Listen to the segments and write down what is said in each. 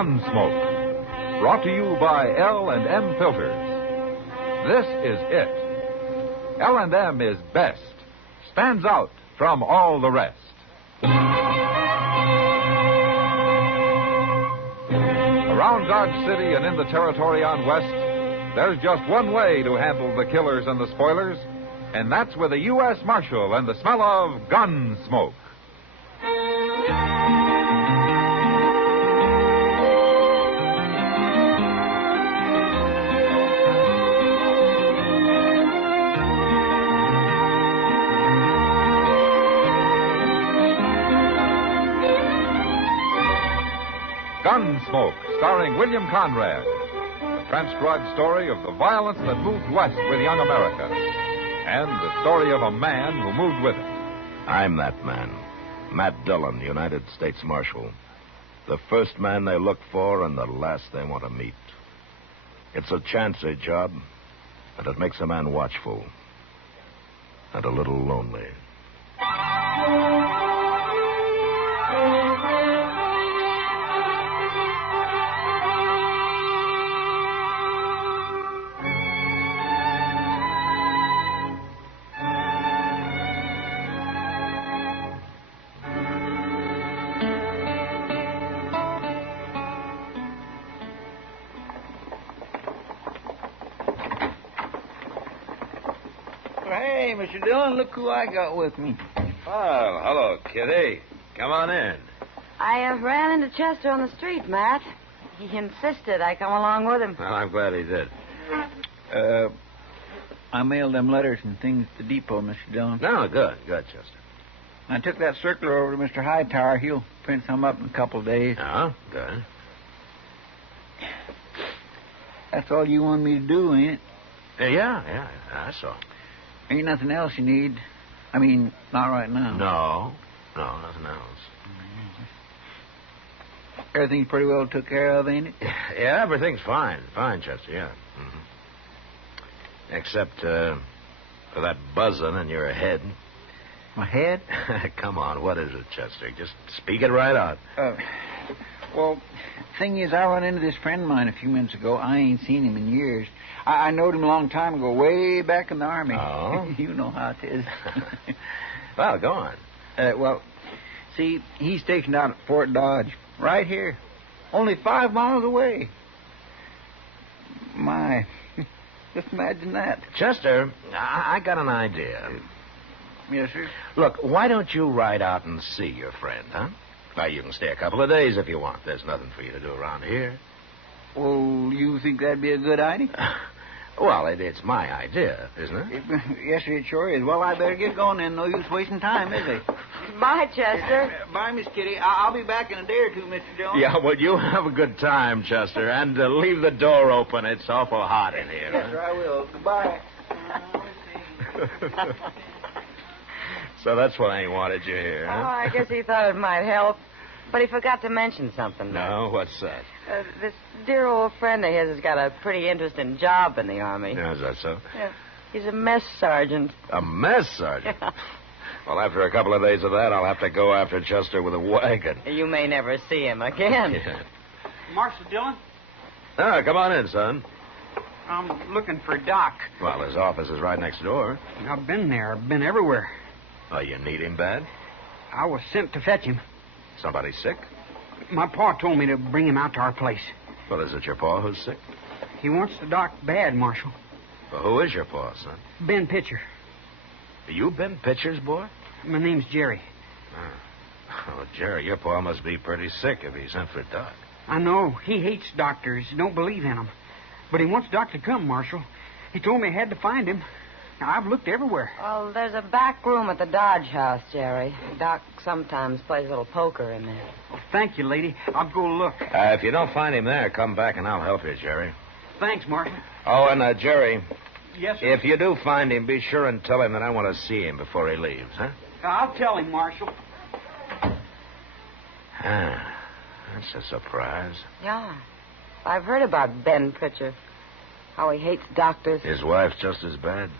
Gunsmoke, brought to you by L&M Filters. This is it. L&M is best, stands out from all the rest. Around Dodge City and in the territory on West, there's just one way to handle the killers and the spoilers, and that's with a U.S. Marshal and the smell of Gunsmoke. Gunsmoke, starring William Conrad. The transcribed story of the violence that moved west with young America. And the story of a man who moved with it. I'm that man. Matt Dillon, United States Marshal. The first man they look for and the last they want to meet. It's a chancy job, and it makes a man watchful. And a little lonely. Hey, Mr. Dillon, look who I got with me. Oh, hello, Kitty. Come on in. I ran into Chester on the street, Matt. He insisted I come along with him. Well, I'm glad he did. I mailed them letters and things to the depot, Mr. Dillon. No, good, Chester. I took that circular over to Mr. Hightower. He'll print some up in a couple of days. Oh, good. That's all you want me to do, ain't it? Yeah, I saw. Ain't nothing else you need. I mean, not right now. No, nothing else. Everything's pretty well took care of, ain't it? Yeah, everything's fine. Fine, Chester, yeah. Mm-hmm. Except for that buzzing in your head. My head? Come on, what is it, Chester? Just speak it right out. Well, thing is, I run into this friend of mine a few minutes ago. I ain't seen him in years. I knowed him a long time ago, way back in the Army. Oh? You know how it is. Well, go on. Well, see, he's stationed out at Fort Dodge, right here, only 5 miles away. My, just imagine that. Chester, I got an idea. Yes, sir? Look, why don't you ride out and see your friend, huh? Now, you can stay a couple of days if you want. There's nothing for you to do around here. Well, you think that'd be a good idea? Well, it's my idea, isn't it? Yes, sir, it sure is. Well, I better get going then. No use wasting time, is it? Bye, Chester. Bye, Miss Kitty. I'll be back in a day or two, Mr. Jones. Yeah, well, you have a good time, Chester, and leave the door open. It's awful hot in here. Yes, sir, I will. Goodbye. So that's why he wanted you here, huh? Oh, I guess he thought it might help. But he forgot to mention something. No, what's that? This dear old friend of his has got a pretty interesting job in the Army. Yeah, is that so? Yeah. He's a mess sergeant. A mess sergeant? Yeah. Well, after a couple of days of that, I'll have to go after Chester with a wagon. You may never see him again. Yeah. Marshal Dillon? Ah, come on in, son. I'm looking for Doc. Well, his office is right next door. I've been there. I've been everywhere. Oh, you need him bad? I was sent to fetch him. Somebody sick? My pa told me to bring him out to our place. Well, is it your pa who's sick? He wants the doc bad, Marshal. Well, who is your pa, son? Ben Pitcher. You been Pitcher's boy? My name's Jerry. Oh, Jerry, your pa must be pretty sick if he sent for Doc. I know. He hates doctors. Don't believe in them. But he wants Doc to come, Marshal. He told me I had to find him. Now, I've looked everywhere. Well, there's a back room at the Dodge house, Jerry. Doc sometimes plays a little poker in there. Well, thank you, lady. I'll go look. If you don't find him there, come back and I'll help you, Jerry. Thanks, Marshal. Oh, and, Jerry, Yes, sir. if you do find him, be sure and tell him that I want to see him before he leaves, huh? I'll tell him, Marshal. Ah, that's a surprise. Yeah. I've heard about Ben Pitcher. How he hates doctors. His wife's just as bad.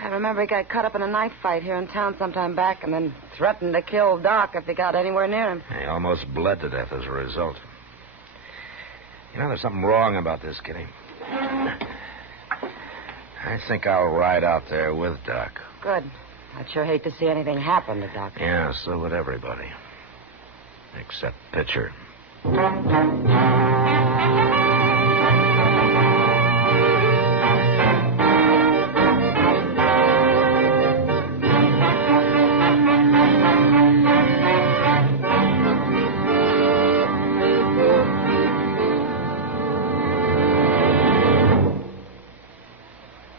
I remember he got caught up in a knife fight here in town sometime back and then threatened to kill Doc if he got anywhere near him. He almost bled to death as a result. You know, there's something wrong about this, Kitty. I think I'll ride out there with Doc. Good. I'd sure hate to see anything happen to Doc. Yeah, so would everybody. Except Pitcher.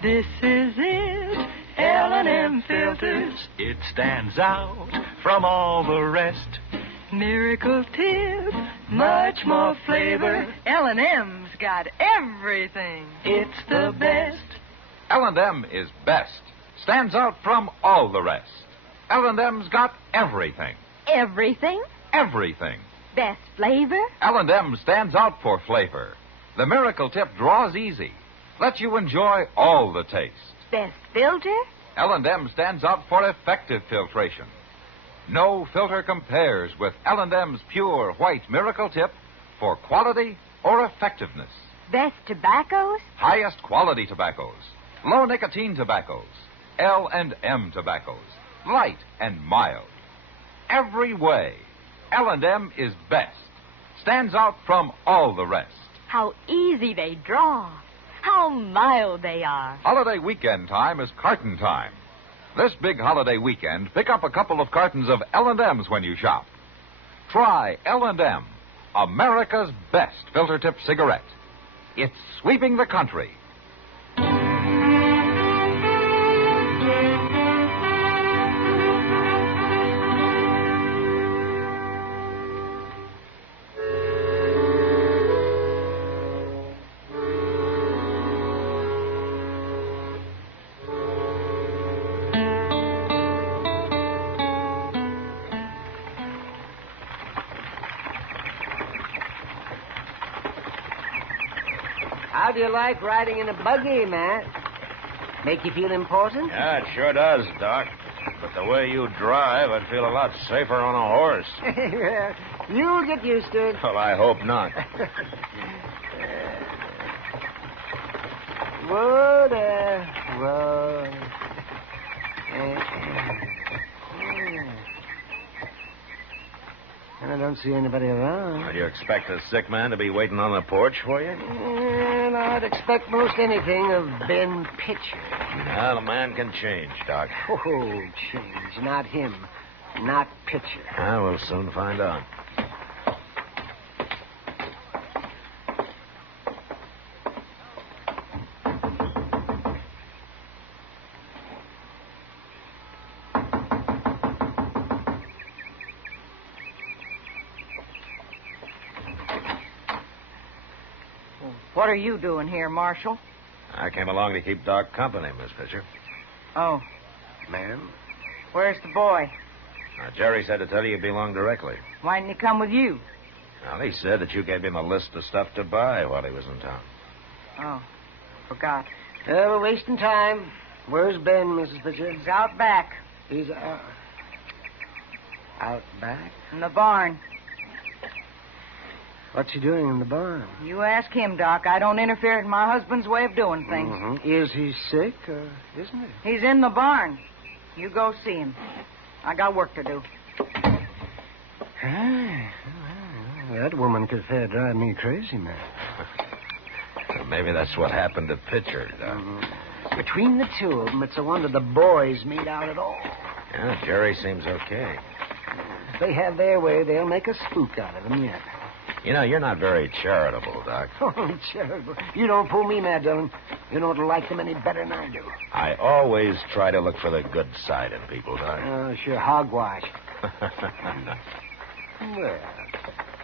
This is it, L&M filters. It stands out from all the rest. Miracle tip, much more flavor. L&M's got everything. It's the best. L&M is best. Stands out from all the rest. L&M's got everything. Everything? Everything. Best flavor? L&M stands out for flavor. The Miracle Tip draws easy. Lets you enjoy all the taste. Best filter? L&M stands out for effective filtration. No filter compares with L&M's pure white Miracle Tip for quality or effectiveness. Best tobaccos? Highest quality tobaccos. Low nicotine tobaccos. L&M tobaccos. Light and mild. Every way, L&M is best. Stands out from all the rest. How easy they draw. How mild they are. Holiday weekend time is carton time. This big holiday weekend, pick up a couple of cartons of L&M's when you shop. Try L&M, America's best filter tip cigarette. It's sweeping the country. How do you like riding in a buggy, Matt? Make you feel important? Yeah, it sure does, Doc. But the way you drive, I'd feel a lot safer on a horse. Well, you'll get used to it. Well, I hope not. Whoa there. Whoa. And I don't see anybody around. Would you expect a sick man to be waiting on the porch for you? And I'd expect most anything of Ben Pitcher. Well, a man can change, Doc. Oh, change. Not him. Not Pitcher. Well, we'll soon find out. What are you doing here, Marshal? I came along to keep Doc company, Miss Pitcher. Oh. Ma'am? Where's the boy? Jerry said to tell you belonged directly. Why didn't he come with you? Well, he said that you gave him a list of stuff to buy while he was in town. Oh, forgot. We're wasting time. Where's Ben, Mrs. Pitcher? He's out back. He's out back? In the barn. What's he doing in the barn? You ask him, Doc. I don't interfere in my husband's way of doing things. Mm-hmm. Is he sick, or isn't he? He's in the barn. You go see him. I got work to do. That woman could fair drive me crazy, man. Maybe that's what happened to Pitcher, Doc. Mm-hmm. Between the two of them, it's a wonder the boys meet out at all. Yeah, Jerry seems okay. If they have their way, they'll make a spook out of him yet. You know, you're not very charitable, Doc. Oh, charitable. You don't fool me, Matt Dillon. You don't like them any better than I do. I always try to look for the good side in people, Doc. Oh, sure, hogwash. Well,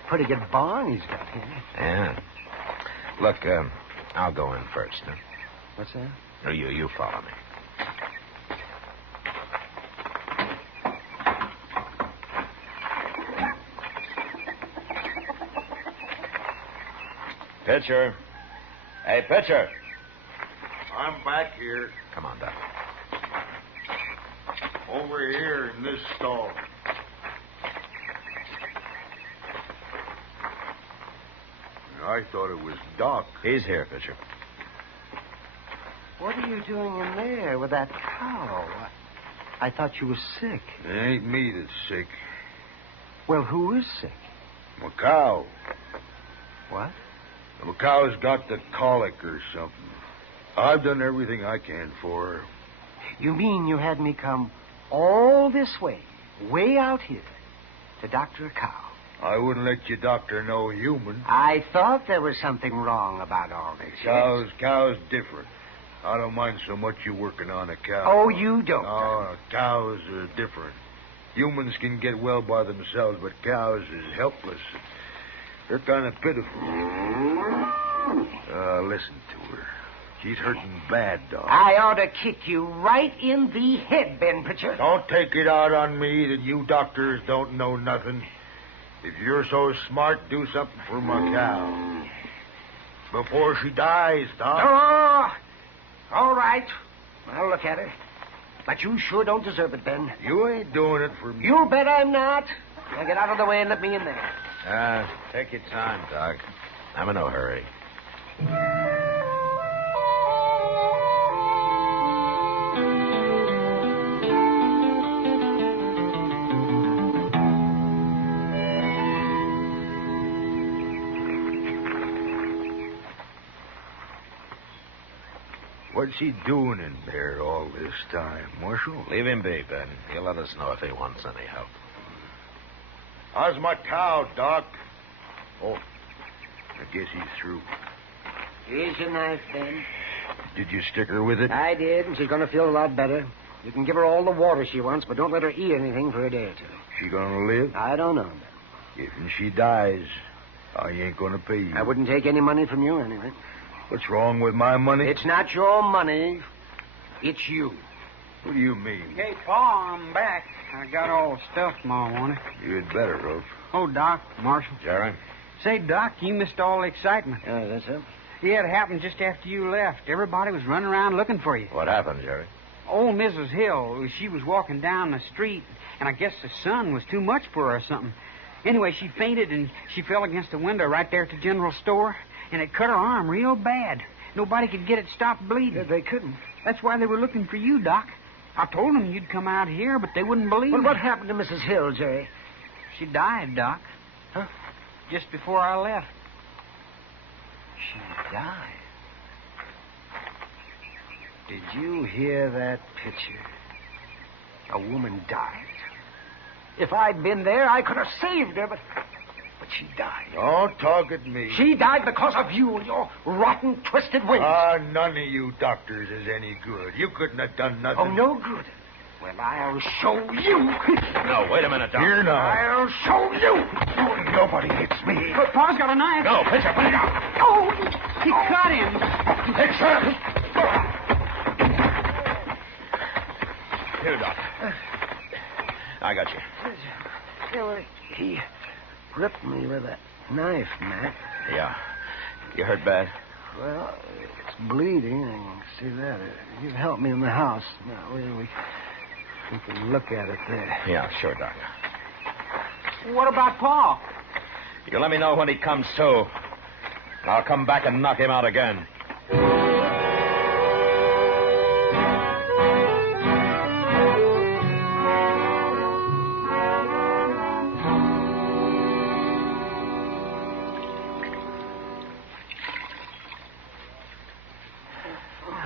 pretty good barn he's got here. Yeah. Look, I'll go in first. Huh? What's that? Or you follow me. Pitcher. Hey, Pitcher. I'm back here. Come on, Doc. Over here in this stall. I thought it was Doc. He's here, Fisher. What are you doing in there with that cow? I thought you were sick. It ain't me that's sick. Well, who is sick? My cow. What? My cow's got the colic or something. I've done everything I can for her. You mean you had me come all this way out here, to doctor a cow? I wouldn't let you doctor no human. I thought there was something wrong about all this. Cow's different. I don't mind so much you working on a cow. Oh, you don't? No, cows are different. Humans can get well by themselves, but cows is helpless. They're kind of pitiful. Listen to her. She's hurting bad, Doc. I ought to kick you right in the head, Ben Pitcher. Don't take it out on me that you doctors don't know nothing. If you're so smart, do something for my cow. Before she dies, Doc. Oh, all right. I'll look at her. But you sure don't deserve it, Ben. You ain't doing it for me. You bet I'm not. Now get out of the way and let me in there. Take your time, Doc. I'm in no hurry. What's he doing in there all this time, Marshal? Leave him be, Ben. He'll let us know if he wants any help. How's my cow, Doc? Oh, I guess he's through. Here's your knife, Ben. Did you stick her with it? I did, and she's going to feel a lot better. You can give her all the water she wants, but don't let her eat anything for a day or two. She gonna live? I don't know, Ben. If she dies, I ain't gonna pay you. I wouldn't take any money from you anyway. What's wrong with my money? It's not your money. It's you. What do you mean? Hey, Pa, I'm back. I got all the stuff Ma wanted. You'd better, Rolf. Oh, Doc, Marshal. Jerry? Say, Doc, you missed all the excitement. Oh, that's it? Yeah, it happened just after you left. Everybody was running around looking for you. What happened, Jerry? Old Mrs. Hill, she was walking down the street, and I guess the sun was too much for her or something. Anyway, she fainted, and she fell against the window right there at the general store, and it cut her arm real bad. Nobody could get it stopped bleeding. They couldn't. That's why they were looking for you, Doc. I told them you'd come out here, but they wouldn't believe Well, me. what happened to Mrs. Hill, Jerry? She died, Doc. Huh? Just before I left. She died? Did you hear that picture? A woman died. If I'd been there, I could have saved her, but she died. Don't talk at me. She died because of you and your rotten, twisted ways. None of you doctors is any good. You couldn't have done nothing. Oh, no good. Well, I'll show you. No, wait a minute, Doc. Here now. I'll show you. Nobody hits me. But Pa's got a knife. No, Pitcher, put it down. Oh, he cut him. Here, Doc. I got you. He ripped me with that knife, Matt. Yeah. You hurt bad? Well, it's bleeding. I can see that. You've helped me in the house. Now, we can look at it there. Yeah, sure, Doc. What about Pa? You let me know when he comes to. I'll come back and knock him out again.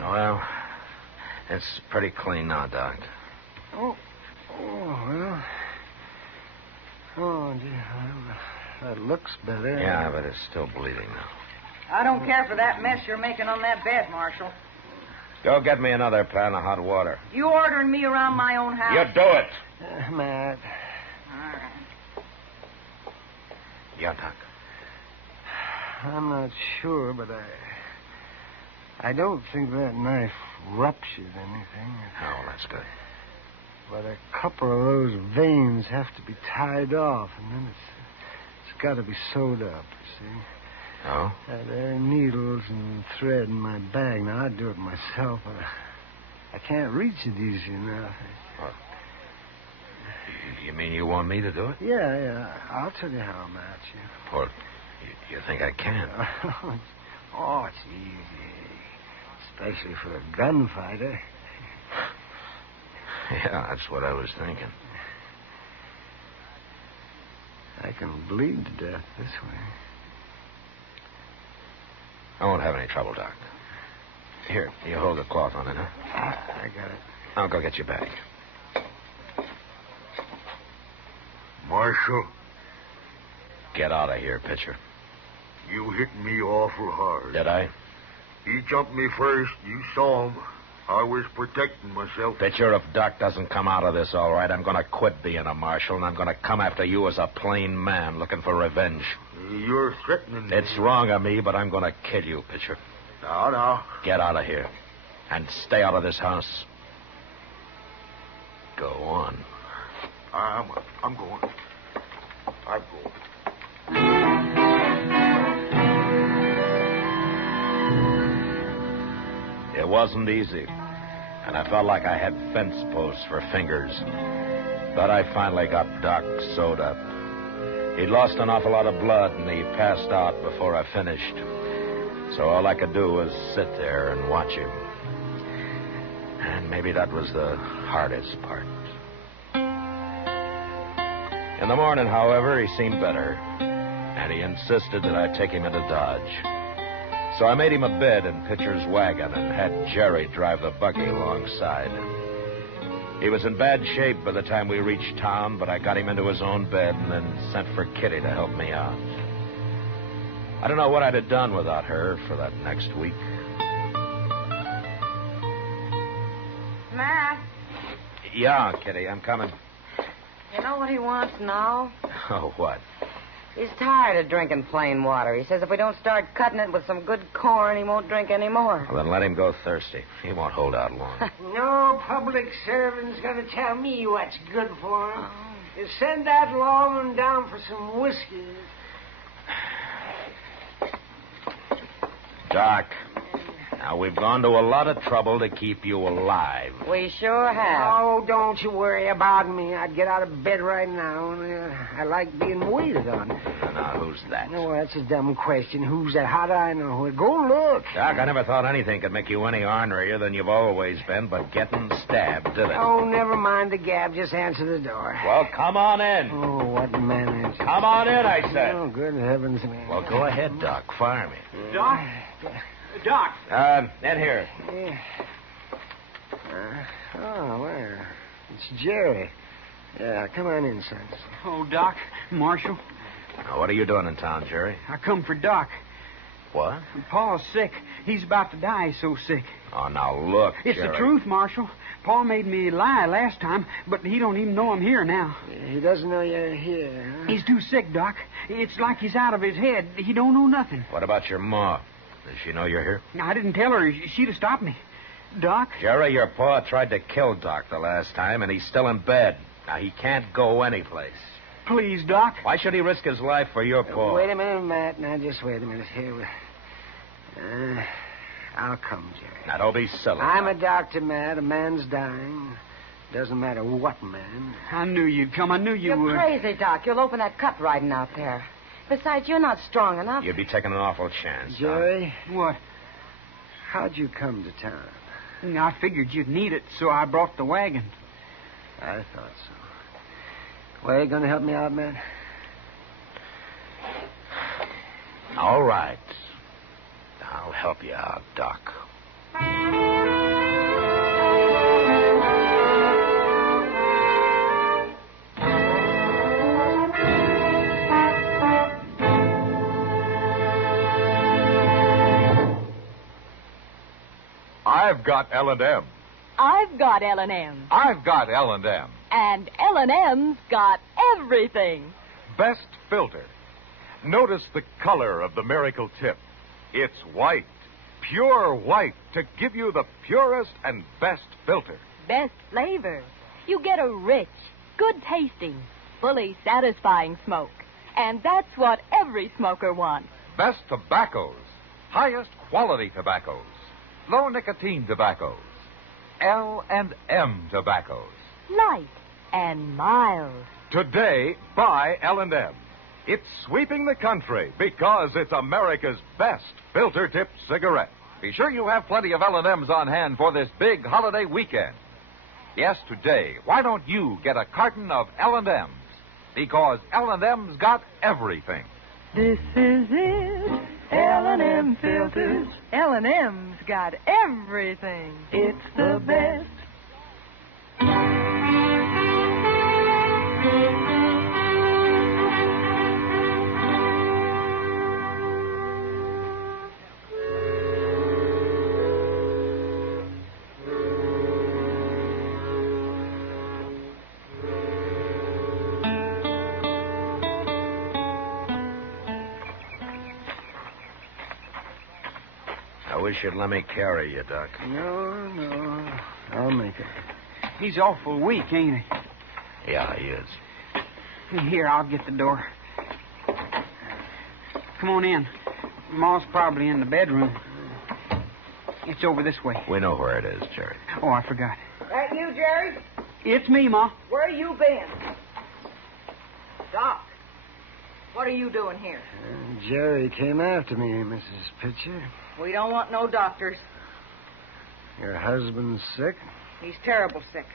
Well, it's pretty clean now, Doc. Oh, well. Oh, dear. That looks better. Yeah, but it's still bleeding now. I don't care for that mess you're making on that bed, Marshal. Go get me another pan of hot water. You ordering me around my own house? You do it. Matt. All right. Yeah, Doc. I'm not sure, but I don't think that knife ruptured anything. Oh, that's good. But a couple of those veins have to be tied off, and then it's got to be sewed up, you see. Oh? There are needles and thread in my bag. Now, I'd do it myself, but I can't reach it easy enough. What? You mean you want me to do it? Yeah. I'll tell you how, Matt. Well, You think I can? Oh, it's easy. Especially for a gunfighter. Yeah, that's what I was thinking. I can bleed to death this way. I won't have any trouble, Doc. Here, you hold the cloth on it, huh? I got it. I'll go get your bag. Marshal, Get out of here, Pitcher. you hit me awful hard. Did I? He jumped me first. You saw him. I was protecting myself. Pitcher, if Doc doesn't come out of this all right, I'm going to quit being a marshal, and I'm going to come after you as a plain man looking for revenge. You're threatening me. It's wrong of me, but I'm going to kill you, Pitcher. Now. Get out of here. And stay out of this house. Go on. I'm going. I'm going. It wasn't easy, and I felt like I had fence posts for fingers. But I finally got Doc sewed up. He'd lost an awful lot of blood, and he passed out before I finished. So all I could do was sit there and watch him. And maybe that was the hardest part. In the morning, however, he seemed better, and he insisted that I take him into Dodge. So I made him a bed in Pitcher's wagon and had Jerry drive the buggy alongside. He was in bad shape by the time we reached town, but I got him into his own bed and then sent for Kitty to help me out. I don't know what I'd have done without her for that next week. Matt, Yeah, Kitty, I'm coming. you know what he wants now? Oh, what? He's tired of drinking plain water. He says if we don't start cutting it with some good corn, he won't drink any more. Well, then let him go thirsty. He won't hold out long. No public servant's going to tell me what's good for him. You send that lawman down for some whiskey. Doc, now we've gone to a lot of trouble to keep you alive. We sure have. Oh, don't you worry about me. I'd get out of bed right now. I like being waited on. Now, who's that? No, that's a dumb question. Who's that? How do I know? Go look. Doc, I never thought anything could make you any ornerier than you've always been, but getting stabbed, did it? Oh, never mind the gab. Just answer the door. Well, come on in. Oh, what manners. Come on in, I said. Oh, good heavens, man. Well, go ahead, Doc. Fire me. Doc? Doc. In here. Yeah. Oh, well, it's Jerry. Yeah, come on in, son. Oh, Doc. Marshal. Now, what are you doing in town, Jerry? I come for Doc. What? Paul's sick. He's about to die. He's so sick. Oh, now, look, It's Jerry. the truth, Marshal. Paul made me lie last time, but he don't even know I'm here now. He doesn't know you're here, huh? He's too sick, Doc. It's like he's out of his head. He don't know nothing. What about your ma? Does she know you're here? I didn't tell her. She'd have stopped me. Doc? Jerry, your pa tried to kill Doc the last time, and he's still in bed. Now, he can't go anyplace. Please, Doc. Why should he risk his life for your pa? Wait a minute, Matt. Now, just wait a minute. Here. I'll come, Jerry. Now, don't be silly. I'm a doctor, Matt. A man's dying. Doesn't matter what man. I knew you'd come. I knew you You're would. crazy, Doc. You'll open that cut riding out there. Besides, you're not strong enough. You'd be taking an awful chance, Doc. Jerry, What? how'd you come to town? I figured you'd need it, so I brought the wagon. I thought so. Well, you going to help me out, Matt? All right. I'll help you out, Doc. I've got L&M. I've got L&M. I've got L&M. And L&M's got everything. Best filter. Notice the color of the miracle tip. It's white, pure white, to give you the purest and best filter. Best flavor. You get a rich, good-tasting, fully satisfying smoke. And that's what every smoker wants. Best tobaccos, highest quality tobaccos, low nicotine tobaccos, L&M tobaccos. Light and mild. Today, buy L&M. It's sweeping the country because it's America's best filter-tipped cigarette. Be sure you have plenty of L&M's on hand for this big holiday weekend. Yes, today, why don't you get a carton of L&M's? Because L&M's got everything. This is it. L&M filters. L&M's got everything. It's the best. I wish you'd let me carry you, Doc. No. I'll make it. He's awful weak, ain't he? Yeah, he is. Here, I'll get the door. Come on in. Ma's probably in the bedroom. It's over this way. We know where it is, Jerry. Oh, I forgot. That you, Jerry? It's me, Ma. Where you been? Doc, what are you doing here? Jerry came after me, Mrs. Pitcher. We don't want no doctors. Your husband's sick? He's terrible sick.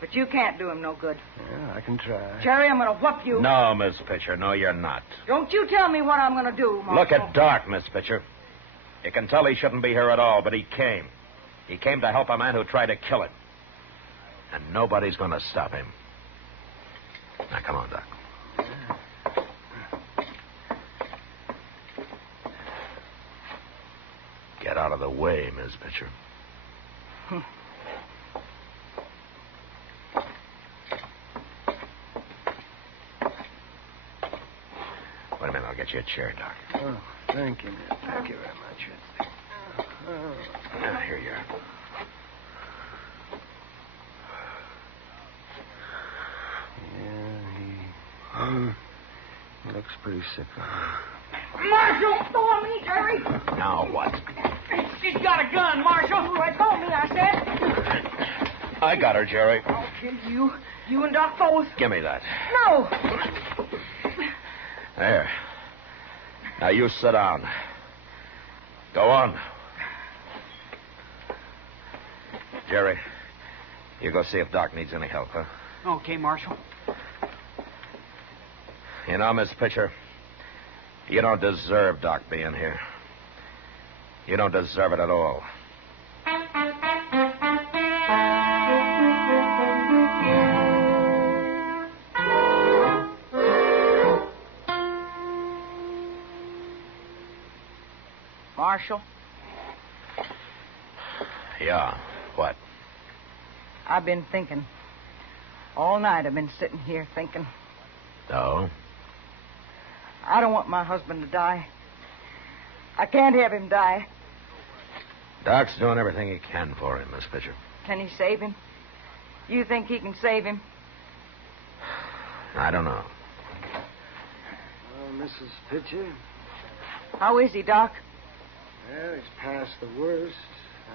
But you can't do him no good. Yeah, I can try. Jerry, I'm going to whoop you. No, Miss Pitcher. No, you're not. Don't you tell me what I'm going to do, Marshal. Look at Doc, Miss Pitcher. You can tell he shouldn't be here at all, but he came. He came to help a man who tried to kill him. And nobody's going to stop him. Now, come on, Doc. Get out of the way, Miss Pitcher. Wait a minute, I'll get you a chair, Doc. Oh, thank you, man. Thank you very much. Here you are. Yeah, he looks pretty sick. Marshal, go on me, Jerry. Now what? She's got a gun, Marshal. Let go of me, I said. I got her, Jerry. I'll kill you. You and Doc both. Give me that. No. There. Now you sit down. Go on. Jerry, you go see if Doc needs any help, huh? Okay, Marshal. You know, Miss Pitcher, you don't deserve Doc being here. You don't deserve it at all. Marshal, Yeah, what? I've been thinking. All night I've been sitting here thinking. No? I don't want my husband to die. I can't have him die. Doc's doing everything he can for him, Miss Pitcher. Can he save him? You think he can save him? I don't know. Oh, Mrs. Pitcher? How is he, Doc? Well, he's past the worst.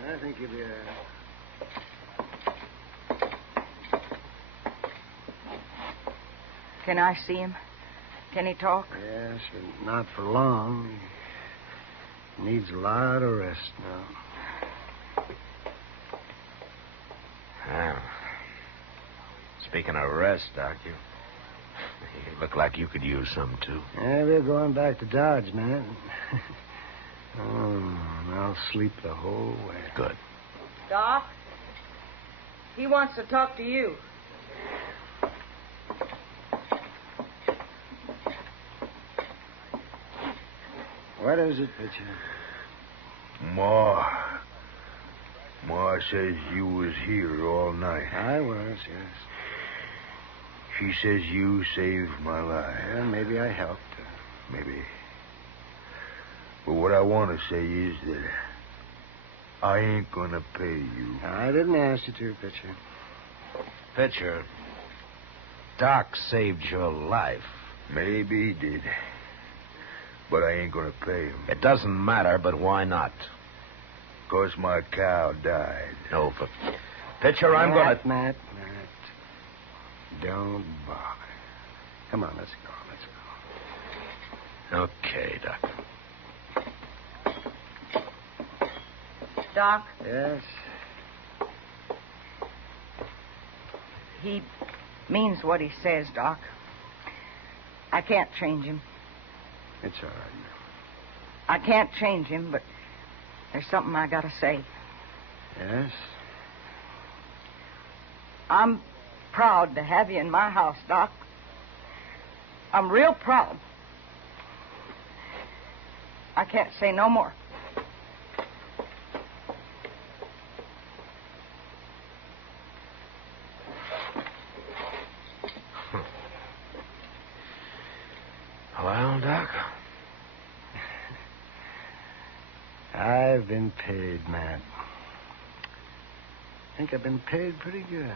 I think he'll be all right. Can I see him? Can he talk? Yes, but not for long. He needs a lot of rest now. Well, speaking of rest, Doc, you look like you could use some, too. Yeah, we're going back to Dodge, man. Oh, and I'll sleep the whole way. Good. Doc, he wants to talk to you. What is it, Pitcher? Ma says you was here all night. I was, yes. She says you saved my life. Well, maybe I helped her. Maybe. But what I want to say is that I ain't gonna pay you. I didn't ask you to, Pitcher. Pitcher, Doc saved your life. Maybe he did. But I ain't gonna pay him. It doesn't matter, but why not? 'Cause my cow died. No, Pitcher, I'm gonna... Matt. Don't bother. Come on, let's go. Okay, Doc. Doc, Yes? he means what he says, Doc. I can't change him. It's all right. I can't change him, but there's something I gotta say. Yes? I'm proud to have you in my house, Doc. I'm real proud. I can't say no more. Well, Doc? I've been paid, Matt. I think I've been paid pretty good.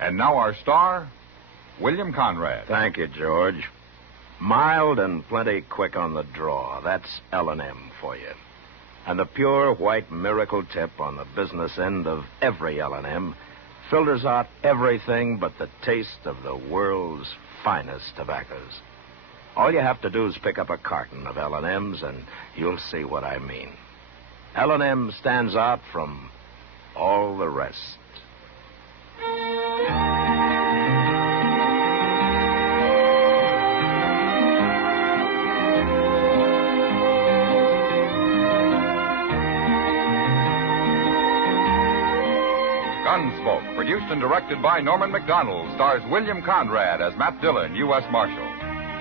And now our star, William Conrad. Thank you, George. Mild and plenty quick on the draw. That's L&M for you. And the pure white miracle tip on the business end of every L&M filters out everything but the taste of the world's finest tobaccos. All you have to do is pick up a carton of L&M's and you'll see what I mean. L&M stands out from all the rest. Gunsmoke, produced and directed by Norman Macdonnell, stars William Conrad as Matt Dillon, U.S. Marshal.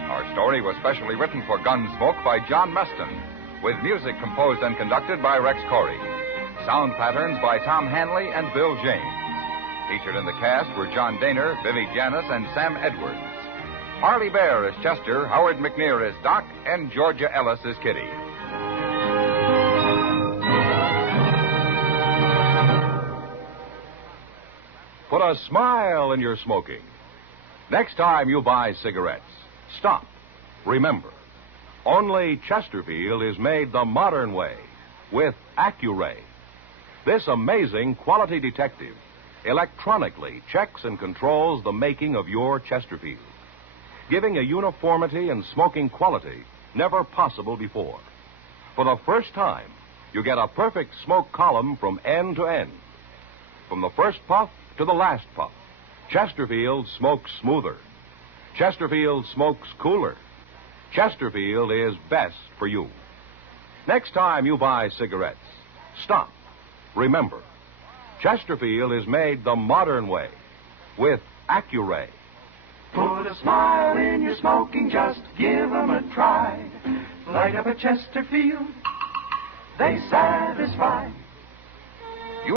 Our story was specially written for Gunsmoke by John Meston, with music composed and conducted by Rex Corey. Sound patterns by Tom Hanley and Bill James. Featured in the cast were John Daner, Vivi Janis, and Sam Edwards. Harley Bear as Chester, Howard McNear as Doc, and Georgia Ellis as Kitty. Put a smile in your smoking. Next time you buy cigarettes, stop. Remember, only Chesterfield is made the modern way with Accuray. This amazing quality detective electronically checks and controls the making of your Chesterfield, giving a uniformity and smoking quality never possible before. For the first time, you get a perfect smoke column from end to end. From the first puff to the last puff, Chesterfield smokes smoother. Chesterfield smokes cooler. Chesterfield is best for you. Next time you buy cigarettes, stop. Remember, Chesterfield is made the modern way with Accuray. Put a smile in your smoking, just give 'em a try. Light up a Chesterfield, they satisfy. You